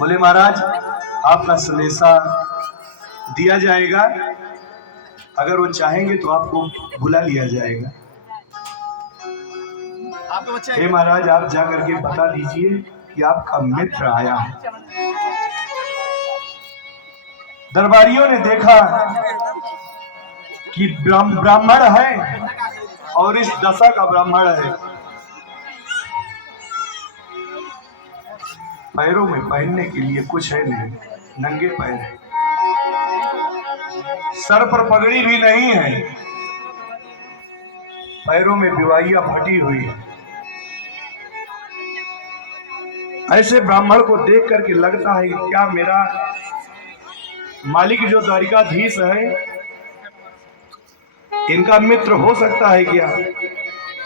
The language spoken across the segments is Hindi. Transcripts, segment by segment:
बोले महाराज आपका संदेशा दिया जाएगा, अगर वो चाहेंगे तो आपको बुला लिया जाएगा। हे महाराज आप जाकर के बता दीजिए कि आपका मित्र आया है। दरबारियों ने देखा कि ब्राह्मण है और इस दशा का ब्राह्मण है, पैरों में पहनने के लिए कुछ है नहीं, नंगे पैर है, सर पर पगड़ी भी नहीं है, पैरों में बिवाइयां फटी हुई है। ऐसे ब्राह्मण को देख करके लगता है कि क्या मेरा मालिक जो द्वारिकाधीश है इनका मित्र हो सकता है क्या?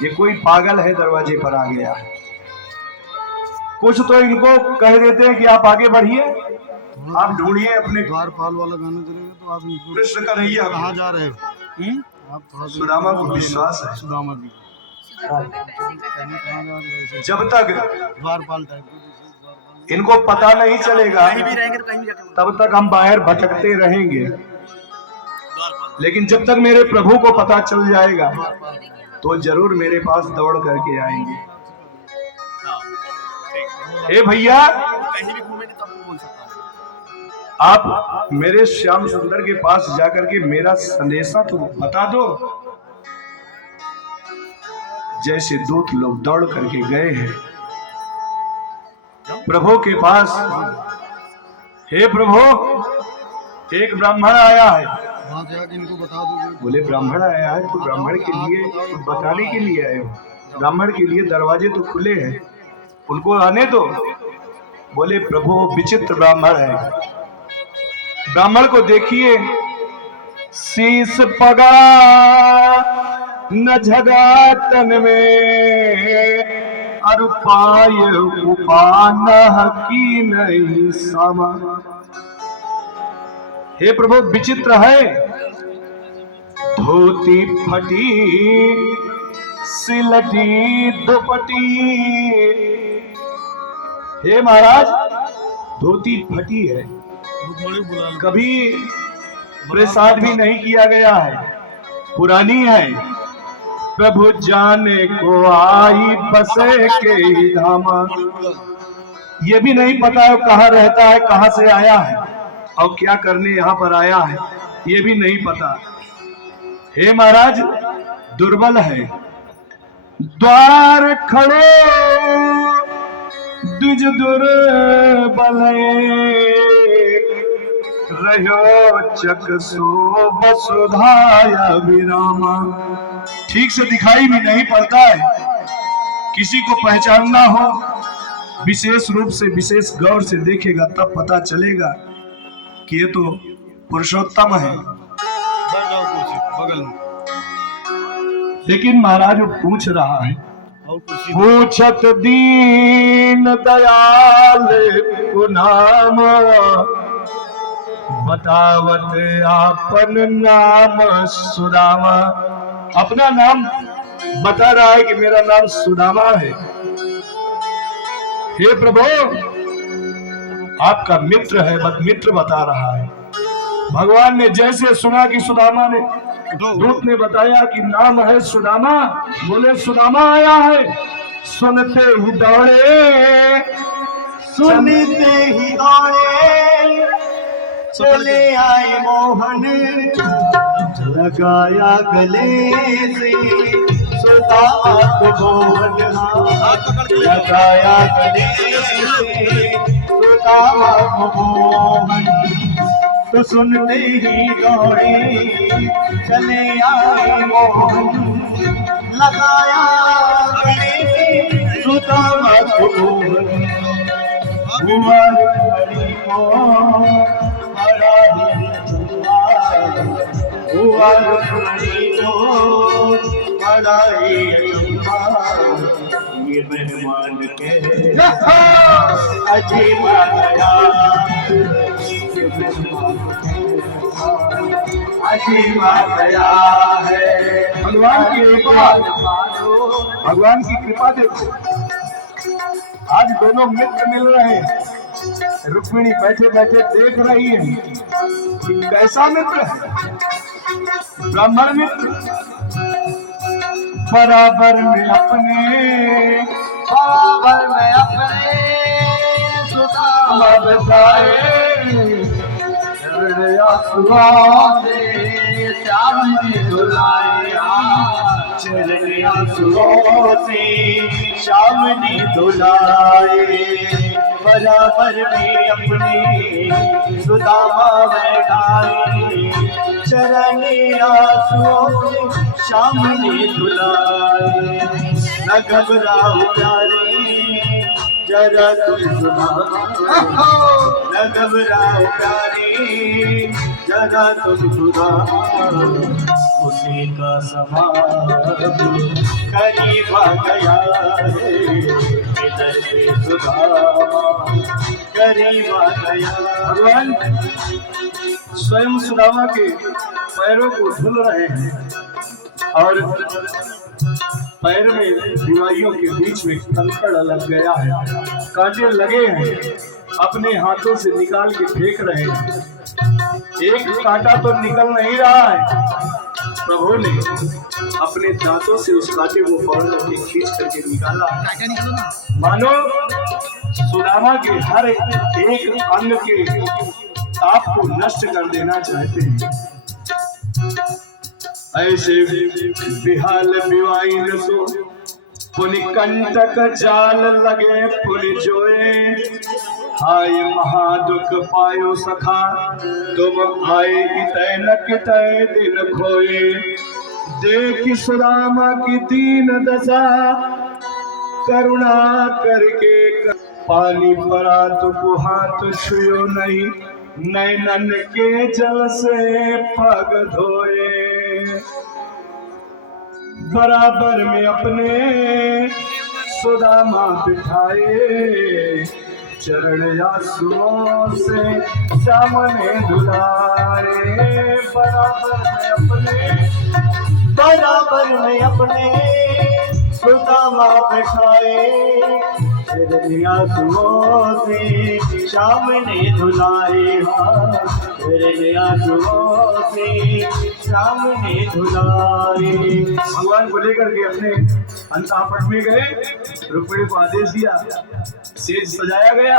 ये कोई पागल है दरवाजे पर आ गया। कुछ तो इनको कह देते हैं कि आप आगे बढ़िए, आप ढूंढिए अपने द्वारपाल वाला गाना चलेगा तो आप कृष्ण कन्हैया कहाँ जा रहे हो? आप थोड़ा सुदामा को विश्वास है, सुदामा जी जब तक द्वारपाल टाइप इनको पता नहीं चलेगा तब तक हम बाहर भटकते रहेंगे, लेकिन जब तक मेरे प्रभु को पता चल जाएगा तो जरूर मेरे पास दौड़ करके आएंगे। हे भैया आप मेरे श्याम सुंदर के पास जाकर के मेरा संदेशा तो बता दो। जैसे दूत लोग दौड़ करके गए हैं प्रभु के पास। हे प्रभु एक ब्राह्मण आया है। वहां जाके इनको बता दो। बोले ब्राह्मण आया है तो ब्राह्मण के लिए बताने के लिए आए हो, ब्राह्मण के लिए दरवाजे तो खुले हैं, उनको आने दो। बोले प्रभु विचित्र ब्राह्मण है, ब्राह्मण को देखिए, शीश पगा न झगा तन में, अरुपाय उपान की नहीं समा। हे प्रभु विचित्र है, धोती फटी सिलटी दुपटी। हे महाराज धोती फटी है, कभी प्रसाद भी नहीं किया गया है, पुरानी है। प्रभु जाने को आई बसे के धामा, ये भी नहीं पता है कहाँ रहता है, कहाँ से आया है और क्या करने यहाँ पर आया है, ये भी नहीं पता। हे महाराज दुर्बल है, द्वार खड़े द्विज दुर्बल रहो चक सो वसुधाया विरामा। ठीक से दिखाई भी नहीं पड़ता है, किसी को पहचानना हो विशेष रूप से विशेष गौर से देखेगा तब पता चलेगा कि ये तो पुरुषोत्तम है। बगल में लेकिन महाराज वो पूछ रहा है, पूछत दीन दयाल नाम, बतावत आपन नाम सुदामा। अपना नाम बता रहा है कि मेरा नाम सुदामा है। हे प्रभु आपका मित्र है, मित्र बता रहा है। भगवान ने जैसे सुना कि सुदामा ने, दूत ने बताया कि नाम है सुदामा, बोले सुदामा आया है। सुनते ही दौड़े, सुनते ही दौड़े, चले आए मोहन, लगाया गले से सुदामा को मोहन, लगाया गले से सुदामा को मोहन। तो सुनते ही दौड़े चले आए मोहन, लगाया गले से सुदामा को मोहन। हुआ हरि को बड़ा ही चुम्मा, हुआ हरि को बड़ा ही चुम्मा। ये मेहमान के अजीब आया, ये मेहमान अजीब आया है। भगवान की कृपा, भगवान की कृपा देखो, आज दोनों मित्र मिल रहे हैं। रुक्मिणी बैठे बैठे देख रही है कि कैसा मित्र है, ब्राह्मण मित्र बराबर में अपने सुदामा बताए चरण आंसुओं से श्याम ने धुलाया, चरण आंसुओं से श्याम ने धुलाए, बराबर में अपने सुदामा बैठाए, चरण आंसुओं से श्याम ने धुलाए, न घबराओ प्यारे जरा तुम सुदामा, न घबराओ प्यारे जरा तुम सुदामा, उसी का समाज करीब आ गया है, इधर से सुदामा करीब आ गया। भगवान स्वयं सुदामा के पैरों को धुल रहे हैं और पैर में दीवारियों के बीच में कंकड़ लग गया है, कांटे लगे हैं, अपने हाथों से निकाल के फेंक रहे हैं, एक कांटा तो निकल नहीं रहा है। प्रभु ने अपने दांतों से उस कांटे को पकड़ करके खींच करके निकाला, मानो सुदामा के हर एक अंग के ताप को नष्ट कर देना चाहते हैं। ऐसे बिहाल बिवाइन सो पुनि कंटक जाल लगे पुनि जोए, हाय महादुख पायो सखा तुम आए कितै न कितै दिन खोए, देख सुदामा की दीन दशा करुणा करके पानी पड़ा तो हाथ छुयो नहीं, नैनन के जल से पग धोए, बराबर में अपने सुदामा बिठाए, चरण आंसुओं से सामने धुलाए, बराबर में अपने सुदामा बिठाए, चरण आंसुओं से श्याम ने धुलाए, चरण आंसुओं से श्याम ने धुलाए। भगवान को लेकर के अपने अंतापट में गए, रुक्मिणी को आदेश दिया, सेज सजाया गया,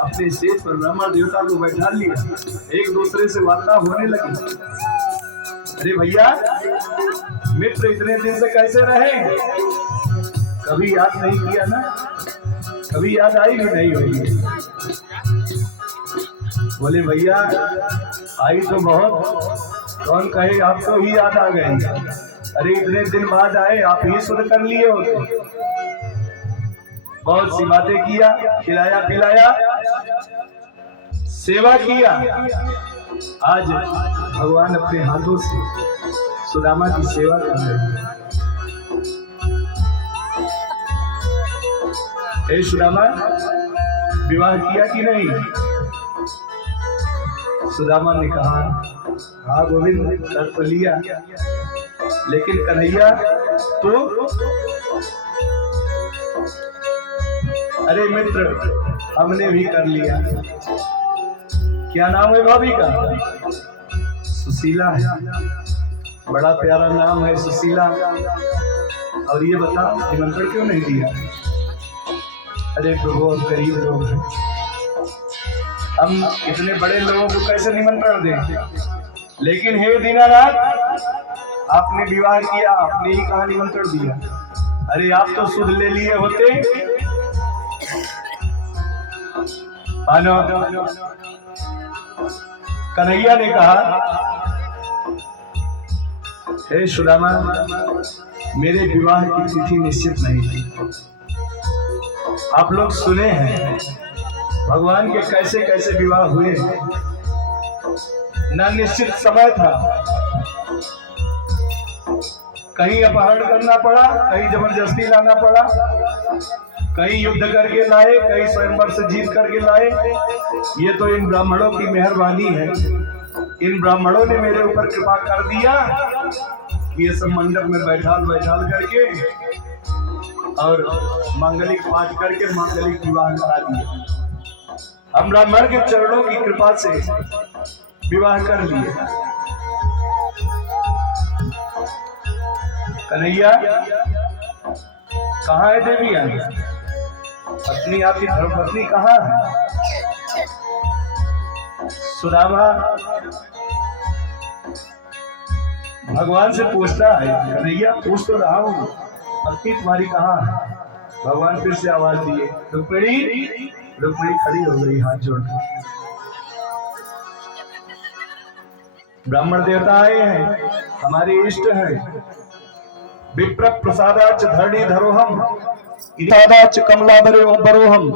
अपने सेज पर ब्रह्मा देवता को बैठा लिया, एक दूसरे से वार्ता होने लगी। अरे भैया मित्र इतने दिन से कैसे रहे, कभी याद नहीं किया ना, कभी याद आई भी नहीं होगी। बोले भैया आई तो बहुत, कौन कहे आपको ही याद आ गए, अरे इतने दिन बाद आए, आप ही सुन कर लिए होते, बहुत सी बातें किया, खिलाया पिलाया, सेवा किया, आज भगवान अपने हाथों से सुदामा की सेवा कर रहे हैं। हे सुदामा विवाह किया कि नहीं? सुदामा ने कहा हाँ गोविंद कर तो लिया, लेकिन कन्हैया तो? अरे मित्र हमने भी कर लिया। क्या नाम है भाभी का? सुशीला है, बड़ा प्यारा नाम है सुशीला। और ये बता निमंत्रण क्यों नहीं दिया? अरे प्रभु हम गरीब लोग हैं, हम इतने बड़े लोगों को कैसे निमंत्रण दें? लेकिन हे दीनानाथ आपने विवाह किया, आपने ही कहा निमंत्रण दिया। अरे आप तो सुध ले लिए होते। मानो कन्हैया ने कहा हे सुदामा मेरे विवाह की तिथि निश्चित नहीं थी। आप लोग सुने हैं भगवान के कैसे कैसे विवाह हुए, न निश्चित समय था, कहीं अपहरण करना पड़ा, कहीं जबरदस्ती लाना पड़ा, कहीं युद्ध करके लाए, कहीं स्वयंवर से जीत करके लाए। ये तो इन ब्राह्मणों की मेहरबानी है, इन ब्राह्मणों ने मेरे ऊपर कृपा कर दिया, ये सब मंडप में बैठाल करके और मांगलिक पाठ करके मांगलिक विवाह करा दिया। हम ब्राह्मण के चरणों की कृपा से विवाह कर लिए। कन्हैया कहाँ है देवी? पत्नी आपकी धर्मपत्नी कहाँ है? सुदामा भगवान से पूछता है, कन्हैया पूछ तो रहा हूँ, पत्नी तुम्हारी कहाँ है? भगवान फिर से आवाज दिए, रुक्मिणी खड़ी हो गई हाथ जोड़कर। ब्राह्मण देवता आए हैं, हमारे इष्ट हैं। विप्र प्रसादाच धरणी धरोहम इतादाच कमला बरोहम।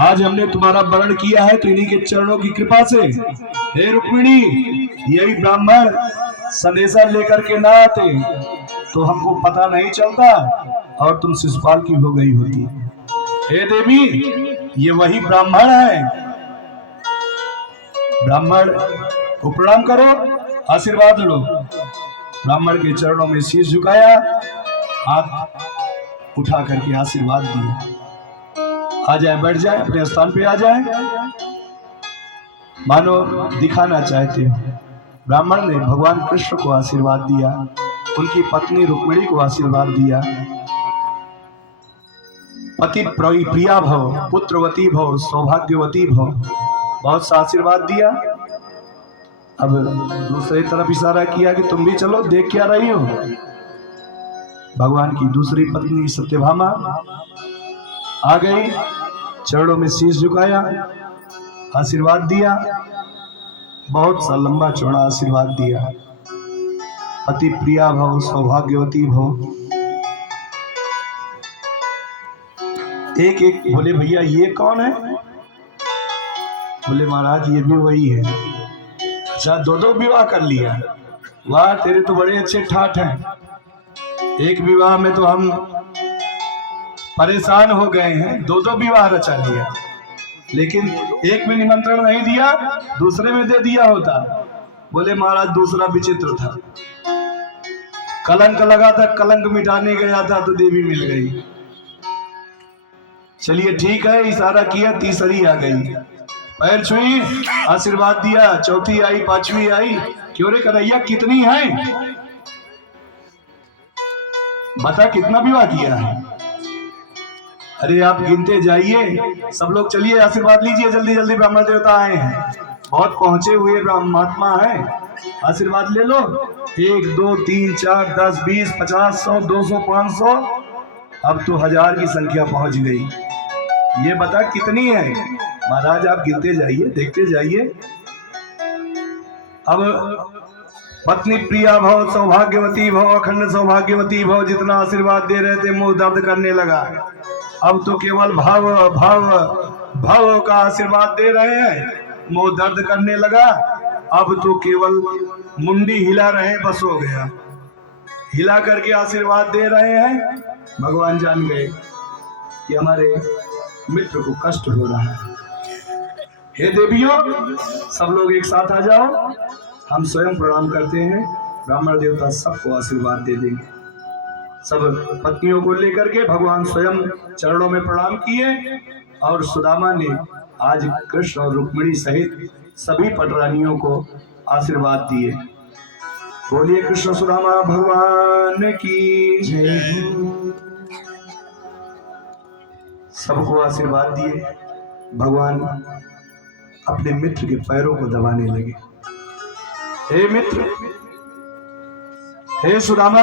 आज हमने तुम्हारा वर्ण किया है तो इन्हीं के चरणों की कृपा से। हे रुक्मिणी, यही ब्राह्मण संदेशा लेकर के ना आते तो हमको पता नहीं चलता और तुम शिशुपाल की हो गई होती। हे देवी, ये वही ब्राह्मण है। ब्राह्मण को प्रणाम करो, आशीर्वाद लो। ब्राह्मण के चरणों में शीश झुकाया, हाथ उठा करके आशीर्वाद दिया। आ जाए, बैठ जाए, अपने स्थान पे आ जाए, मानो दिखाना चाहते हो। ब्राह्मण ने भगवान कृष्ण को आशीर्वाद दिया, उनकी पत्नी रुक्मिणी को आशीर्वाद दिया। पति प्रिया भव, पुत्रवती भव, सौभाग्यवती भव, बहुत सा आशीर्वाद दिया। अब दूसरी तरफ इशारा किया कि तुम भी चलो, देख क्या रही हो। भगवान की दूसरी पत्नी सत्यभामा आ गई, चरणों में शीश झुकाया, आशीर्वाद दिया, बहुत सा लंबा चौड़ा आशीर्वाद दिया। पति प्रिया भव, सौभाग्यवती भव। एक एक बोले, भैया ये कौन है? बोले महाराज ये भी वही है। अच्छा, दो दो विवाह कर लिया? वाह, तेरे तो बड़े अच्छे ठाठ हैं। एक विवाह में तो हम परेशान हो गए हैं, दो दो विवाह रचा लिया, लेकिन एक में निमंत्रण नहीं दिया, दूसरे में दे दिया होता। बोले महाराज दूसरा विचित्र था, कलंक लगा था, कलंक मिटाने गया था तो देवी मिल गई। चलिए ठीक है, इशारा किया, तीसरी आ गई, पैर छुई, आशीर्वाद दिया, चौथी आई, पांचवी आई। क्यों रे कन्हैया, कितनी है? बता कितना विवाह किया है? अरे आप गिनते जाइए, सब लोग चलिए आशीर्वाद लीजिए, जल्दी जल्दी ब्राह्मण देवता आए हैं, बहुत पहुंचे हुए महात्मा हैं, आशीर्वाद ले लो। 1 2 3 4 10 20 50 100 200 500, अब तो 1000 की संख्या पहुंच गई। ये बता कितनी है? महाराज आप गिनते जाइए, देखते जाइए। अब पत्नी प्रिया भव, सौभाग्यवती भव, अखंड सौभाग्यवती भव, जितना आशीर्वाद दे रहे थे मुंह दर्द करने लगा। अब तो केवल भव भव भव का आशीर्वाद दे रहे हैं, मुंह दर्द करने लगा। अब तो केवल मुंडी हिला रहे, बस हो गया, हिला करके आशीर्वाद दे रहे हैं। भगवान जान गए कि हमारे मित्र को कष्ट हो रहा है। हे देवियों, सब लोग एक साथ आ जाओ, हम स्वयं प्रणाम करते हैं, ब्राह्मण देवता सबको आशीर्वाद दे देंगे। सब पत्नियों को लेकर के भगवान स्वयं चरणों में प्रणाम किए और सुदामा ने आज कृष्ण और रुक्मिणी सहित सभी पटरानियों को आशीर्वाद दिए। बोलिए कृष्ण सुदामा भगवान की जय। सबको आशीर्वाद दिए, भगवान अपने मित्र के पैरों को दबाने लगे। हे मित्र, हे सुदामा,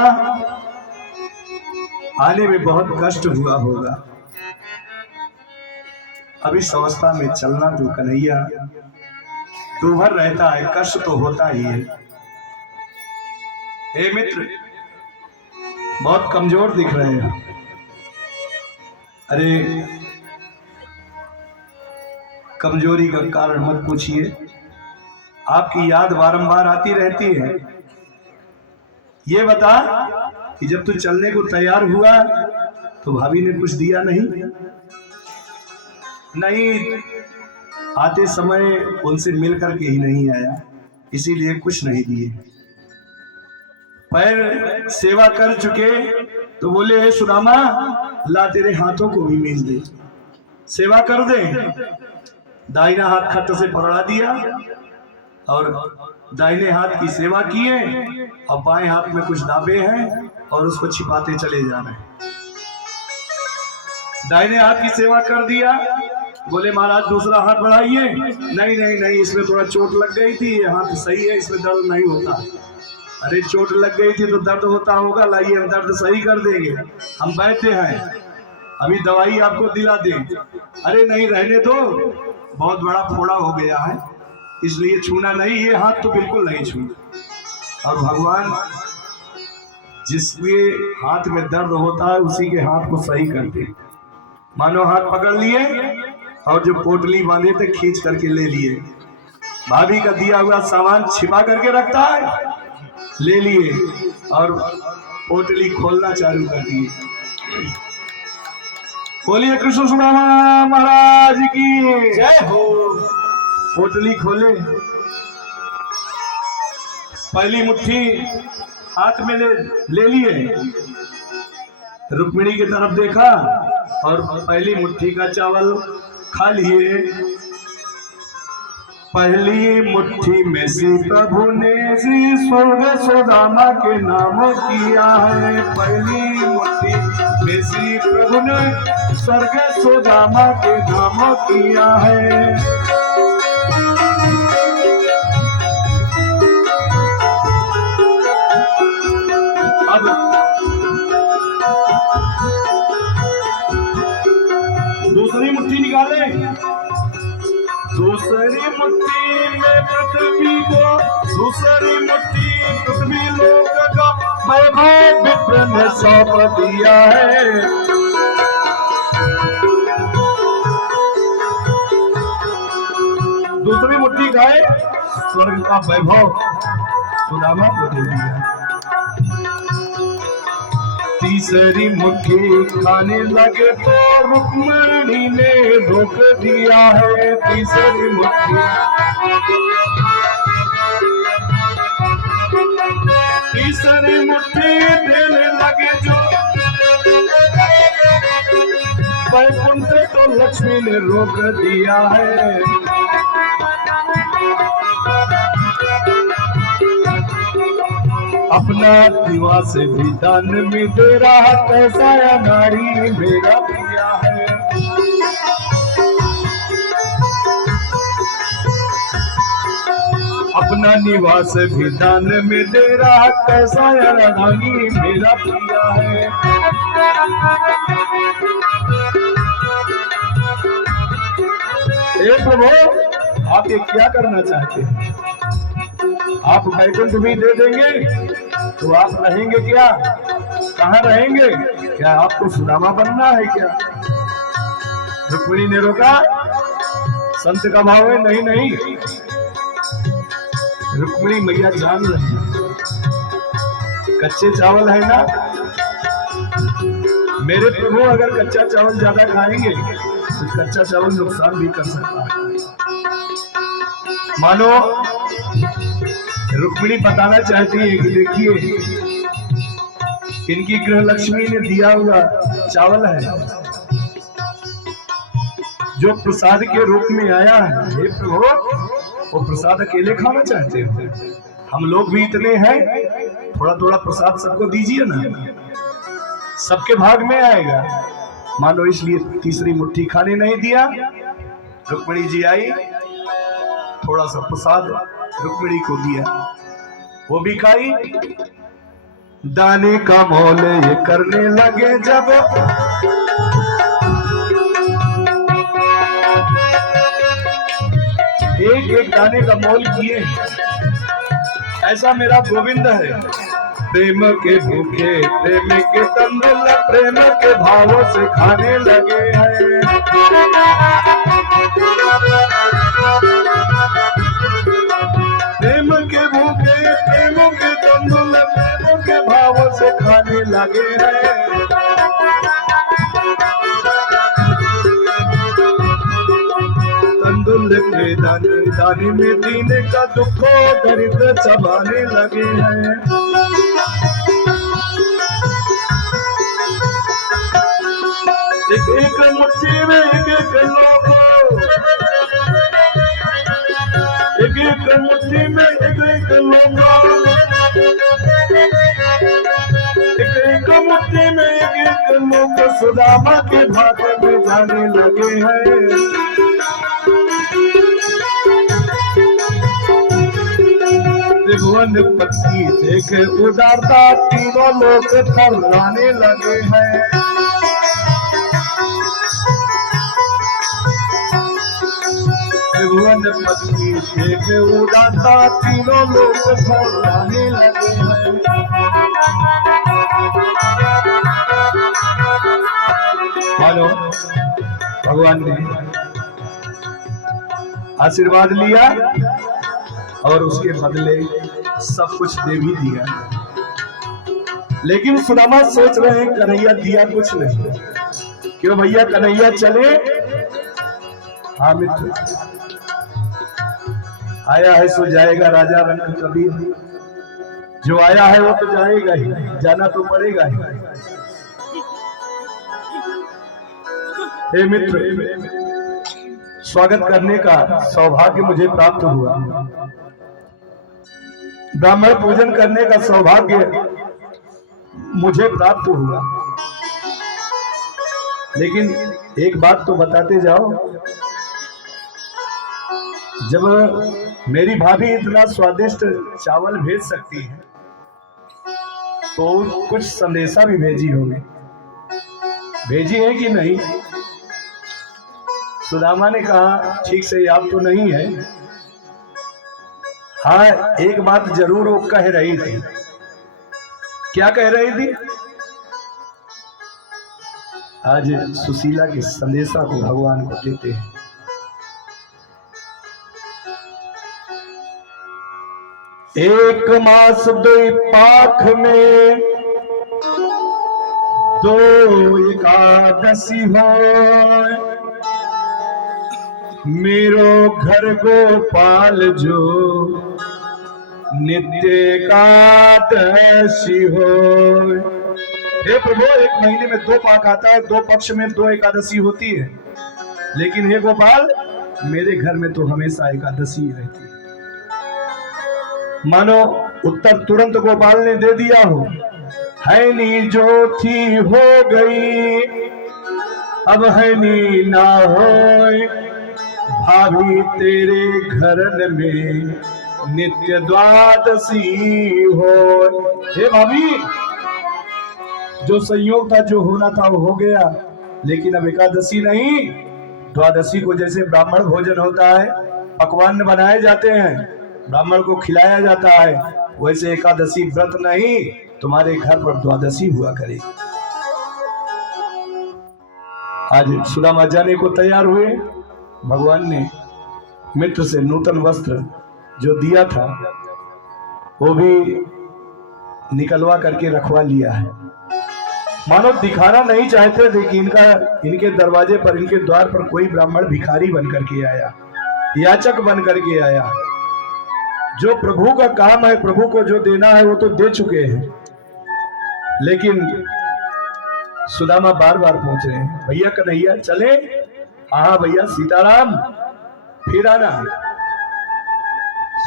आने में बहुत कष्ट हुआ होगा, अब इस अवस्था में चलना तो कन्हैया दूभर रहता है, कष्ट तो होता ही है। हे मित्र, बहुत कमजोर दिख रहे हैं। अरे कमजोरी का कारण मत पूछिए, आपकी याद बारंबार आती रहती है। ये बता कि जब तू चलने को तैयार हुआ तो भाभी ने कुछ दिया नहीं? नहीं, आते समय उनसे मिल करके ही नहीं आया, इसीलिए कुछ नहीं दिए। पैर सेवा कर चुके तो बोले हे सुदामा, ला तेरे हाथों को भी मील दे, सेवा कर दे। दाहिना हाथ खट से पकड़ा दिया और दाहिने हाथ की सेवा किए और बाएं हाथ में कुछ दाबे हैं और उसको छिपाते चले जा रहे हैं। दाहिने हाथ की सेवा कर दिया, बोले महाराज दूसरा हाथ बढ़ाइए। नहीं नहीं नहीं, इसमें थोड़ा चोट लग गई थी, ये हाथ सही है, इसमें दर्द नहीं होता। अरे चोट लग गई थी तो दर्द होता होगा, लाइए हम दर्द सही कर देंगे, हम बैठे हैं, अभी दवाई आपको दिला दें। अरे नहीं रहने दो, बहुत बड़ा फोड़ा हो गया है इसलिए छूना नहीं, ये हाथ तो बिल्कुल नहीं छूना। और भगवान जिसके हाथ में दर्द होता है उसी के हाथ को सही करते। मानो हाथ पकड़ लिए और जो पोटली बांधे थे खींच करके ले लिए। भाभी का दिया हुआ सामान छिपा करके रखता है, ले लिए और पोटली खोलना चालू कर दिए। बोलिए कृष्ण सुदामा महाराज की जय हो। पोटली खोले, पहली मुट्ठी हाथ में ले लिए, रुक्मिणी की तरफ देखा और पहली मुट्ठी का चावल खा लिए। पहली मुट्ठी में श्री प्रभु ने श्री स्वर्ग सुदामा के नाम किया है। पहली मुट्ठी में श्री प्रभु ने स्वर्ग सुदामा के नाम किया है। अब दूसरी मुट्ठी निकाले, दूसरी मुट्ठी में पृथ्वी को, दूसरी मुट्ठी पृथ्वी लोक का वैभव विप्र ने सौंप दिया है। दूसरी मुट्ठी खाए, स्वर्ग का वैभव सुदामा को दे दिया। तीसरी मुट्ठी खाने लगे तो रुक्मिणी ने रोक दिया है। तीसरी मुट्ठी, तीसरी मुट्ठी देने लगे जो वैकुंठ तो लक्ष्मी ने रोक दिया है। अपना निवास भी दान में दे रहा, कैसा या नारी मेरा प्रिया है। अपना निवास भी दान में दे रहा, कैसा या रानी मेरा प्रिया है। हे प्रभु, आप ये क्या करना चाहते हैं? आप वैकुंठ भी दे देंगे तो आप रहेंगे क्या? कहाँ रहेंगे? क्या आपको सुदामा बनना है क्या? रुक्मिणी ने रोका, संत का भाव है नहीं नहीं। रुक्मिणी मैया जान रही, कच्चे चावल है ना, मेरे प्रभु अगर कच्चा चावल ज्यादा खाएंगे तो कच्चा चावल नुकसान भी कर सकता है। मानो रुक्मिणी बताना चाहती है कि देखिए इनकी गृह लक्ष्मी ने दिया हुआ चावल है जो प्रसाद के रूप में आया है। हे प्रभु, वो प्रसाद अकेले खाना चाहते हैं? हम लोग भी इतने हैं, थोड़ा थोड़ा प्रसाद सबको दीजिए ना, सबके भाग में आएगा। मानो इसलिए तीसरी मुट्ठी खाने नहीं दिया। रुक्मिणी जी आई, थोड़ा सा प्रसाद रुक्मिणी को दिया, वो भी खाई। दाने का मोल ये करने लगे जब, एक एक दाने का मोल किए। ऐसा मेरा गोविंद है, प्रेम के भूखे, प्रेम के तंदुल, प्रेम के भावों से खाने लगे हैं। प्रेम के भूखे, प्रेम के तंदुल, प्रेम के भावों से खाने लगे हैं। तंदुल के दाने दाने में दीने का दुखो दरिद्र चबाने लगे हैं। एक एक मुट्ठी में एक एक लोगों मुट्ठी में एक लूंगा, एक मुट्ठी में एक लूंगा। सुदामा के भाटे में जाने लगे हैं। त्रिभुवन पति देखे उदारता, तीनों लोग थर्राने लगे हैं। त्रिभुवन पति देखे उदारता, तीनों लोग थर्राने लगे हैं। मानो भगवान ने आशीर्वाद लिया और उसके बदले सब कुछ दे भी दिया, लेकिन सुदामा सोच रहे हैं कन्हैया दिया कुछ नहीं। क्यों भैया कन्हैया चले? हाँ मित्र, आया है सो जाएगा, राजा रंग कबीर। जो आया है वो तो जाएगा ही, जाना तो पड़ेगा ही। हे मित्र, स्वागत करने का सौभाग्य मुझे प्राप्त हुआ, ब्राह्मण पूजन करने का सौभाग्य मुझे प्राप्त हुआ, लेकिन एक बात तो बताते जाओ, जब मेरी भाभी इतना स्वादिष्ट चावल भेज सकती है तो कुछ संदेशा भी भेजी होगी, भेजी है कि नहीं? सुदामा ने कहा ठीक से याद तो नहीं है, हाँ एक बात जरूर वो कह रही थी। क्या कह रही थी? आज सुशीला के संदेशा को भगवान को देते हैं। एक मास दो पाख में दो एकादशी हो, मेरो घर गोपाल जो नित्य एकादशी हो। हे प्रभु, एक महीने में दो पाक आता है, दो पक्ष में दो एकादशी होती है, लेकिन हे गोपाल मेरे घर में तो हमेशा एकादशी रहती है। मानो उत्तर तुरंत गोपाल ने दे दिया हो, है नी जो थी हो गई, अब है नी ना होए, भाभी तेरे घर में नित्य द्वादशी हो। हे भाभी, जो संयोग था, जो होना था वो हो गया, लेकिन अब एकादशी नहीं, द्वादशी को जैसे ब्राह्मण भोजन होता है, पकवान बनाए जाते हैं, ब्राह्मण को खिलाया जाता है, वैसे एकादशी व्रत नहीं, तुम्हारे घर पर द्वादशी हुआ करे। आज सुदामा जाने को तैयार हुए। भगवान ने मित्र से नूतन वस्त्र जो दिया था वो भी निकलवा करके रखवा लिया है। मानो दिखाना नहीं चाहते थे कि इनके दरवाजे पर, इनके द्वार पर कोई ब्राह्मण भिखारी बन करके आया, याचक बन करके आया। जो प्रभु का काम है, प्रभु को जो देना है वो तो दे चुके हैं, लेकिन सुदामा बार बार पूछ रहे हैं, भैया कन्हैया चले? हाँ भैया सीताराम, फिर आना।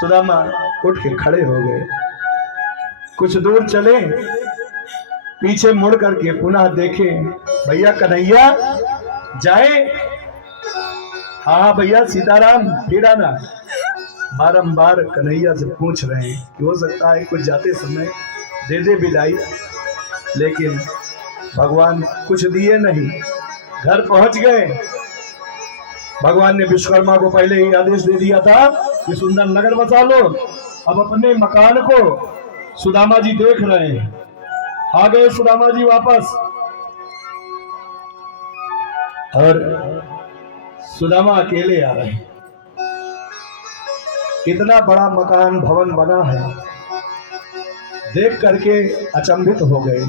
सुदामा उठ के खड़े हो गए, कुछ दूर चले, पीछे मुड़ करके पुनः देखे, भैया कन्हैया जाए? हाँ भैया सीताराम, फिर आना। बारंबार कन्हैया से पूछ रहे हैं कि हो सकता है कुछ जाते समय दे दे बिदाई, लेकिन भगवान कुछ दिए नहीं। घर पहुंच गए। भगवान ने विश्वकर्मा को पहले ही आदेश दे दिया था कि सुंदर नगर बसा लो। अब अपने मकान को सुदामा जी देख रहे हैं। आ गए सुदामा जी वापस, और सुदामा अकेले आ रहे हैं। इतना बड़ा मकान भवन बना है, देख करके अचंभित हो गए।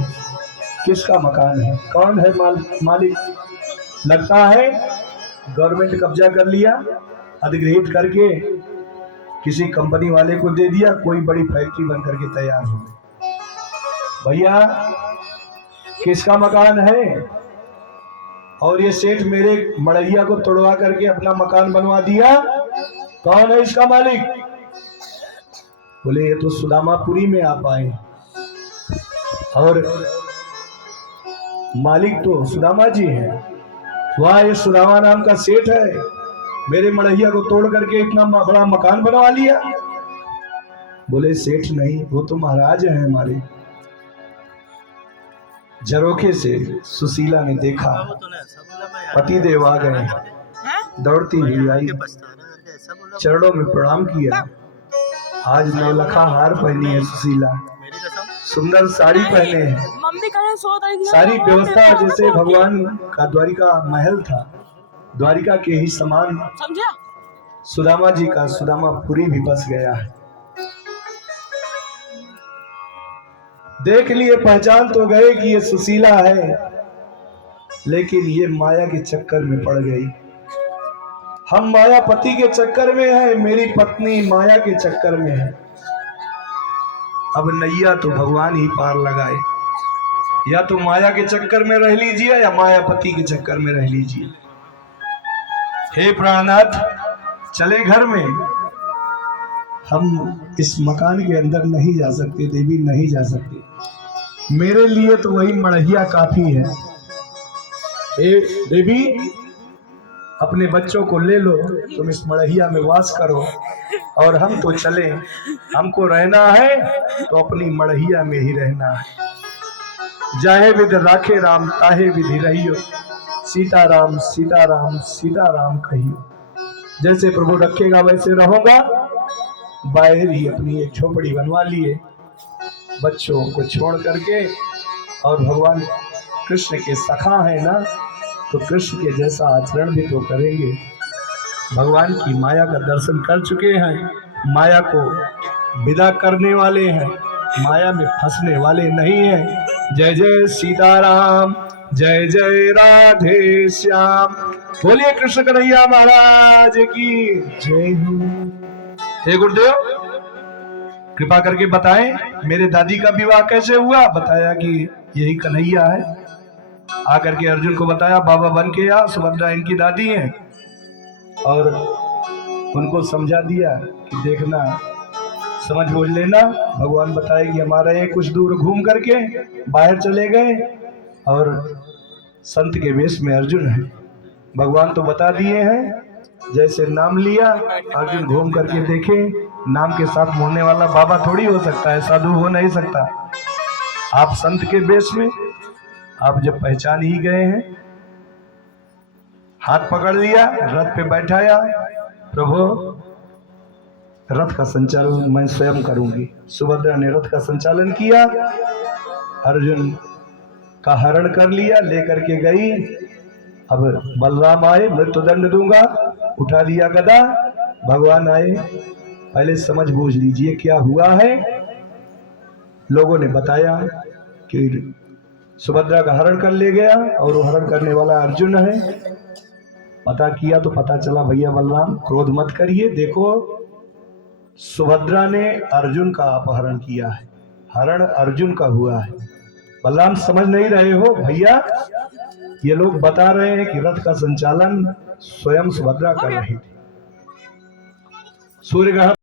किसका मकान है, कौन है मालिक? लगता है गवर्नमेंट कब्जा कर लिया, अधिग्रहित करके किसी कंपनी वाले को दे दिया, कोई बड़ी फैक्ट्री बन करके तैयार हो गई। भैया किसका मकान है? और ये सेठ मेरे मड़ैया को तोड़वा करके अपना मकान बनवा दिया, कौन है इसका मालिक? बोले ये तो सुदामापुरी में आप आए और मालिक तो सुदामा जी हैं। वहाँ ये सुदामा नाम का सेठ है, मेरे मड़ैया को तोड़ करके इतना बड़ा मकान बनवा लिया। बोले सेठ नहीं, वो तो महाराज हैं हमारे। झरोखे से सुशीला ने देखा पति देव आ गए, दौड़ती हुई आई, चरणों में प्रणाम किया। आज नौलखा हार पहनी है सुशीला, सुंदर साड़ी पहने हैं, सारी व्यवस्था जैसे भगवान का द्वारिका महल था, द्वारिका के ही समान सुदामा जी का सुदामापुरी भी बस गया है। देख लिए, पहचान तो गए कि ये सुशीला है, लेकिन ये माया के चक्कर में पड़ गई। हम मायापति के चक्कर में हैं, मेरी पत्नी माया के चक्कर में है। अब नैया तो भगवान ही पार लगाए, या तो माया के चक्कर में रह लीजिए या मायापति के चक्कर में रह लीजिए। हे प्राणनाथ, चले घर में। हम इस मकान के अंदर नहीं जा सकते देवी, नहीं जा सकते। मेरे लिए तो वही मड़हिया काफी है। हे देवी, अपने बच्चों को ले लो, तुम इस मड़हिया में वास करो और हम तो चले। हमको रहना है तो अपनी मड़हिया में ही रहना है। जाहे विध राखे राम, ताहे विधि रहियो, सीताराम सीताराम सीताराम कहियो। जैसे प्रभु रखेगा वैसे रहूंगा। बाहर ही अपनी एक झोपड़ी बनवा लिए बच्चों को छोड़ करके, और भगवान कृष्ण के सखा है ना, तो कृष्ण के जैसा आचरण भी तो करेंगे। भगवान की माया का दर्शन कर चुके हैं, माया को विदा करने वाले हैं, माया में फंसने वाले नहीं हैं। जय जय सीताराम, जय जय राधे श्याम। बोलिए कृष्ण कन्हैया महाराज की जय हो। हे गुरुदेव, कृपा करके बताएं मेरे दादी का विवाह कैसे हुआ। बताया कि यही कन्हैया है। आकर के अर्जुन को बताया, बाबा बन के आ, सुभद्रा इनकी दादी हैं, और उनको समझा दिया कि देखना, समझ बोझ लेना। भगवान बताए कि हमारे कुछ दूर घूम करके बाहर चले गए, और संत के वेश में अर्जुन है। भगवान तो बता दिए हैं। जैसे नाम लिया, अर्जुन घूम करके देखे, नाम के साथ मुड़ने वाला बाबा थोड़ी हो सकता है, साधु हो नहीं सकता। आप संत के वेश में, आप जब पहचान ही गए हैं, हाथ पकड़ लिया, रथ पे बैठाया। प्रभु, रथ का संचालन मैं स्वयं करूंगी। सुभद्रा ने रथ का संचालन किया, अर्जुन का हरण कर लिया, लेकर के गई। अब बलराम आए, मृत्युदंड दूंगा, उठा लिया गदा। भगवान आए, पहले समझ बूझ लीजिए क्या हुआ है। लोगों ने बताया कि सुभद्रा का हरण कर ले गया, और वो हरण करने वाला अर्जुन है। पता किया तो पता चला, भैया बलराम क्रोध मत करिए, देखो सुभद्रा ने अर्जुन का अपहरण किया है, हरण अर्जुन का हुआ है। बलराम समझ नहीं रहे हो भैया, ये लोग बता रहे हैं कि रथ का संचालन स्वयं सुभद्रा कर रही थी। सूर्य ग्रहण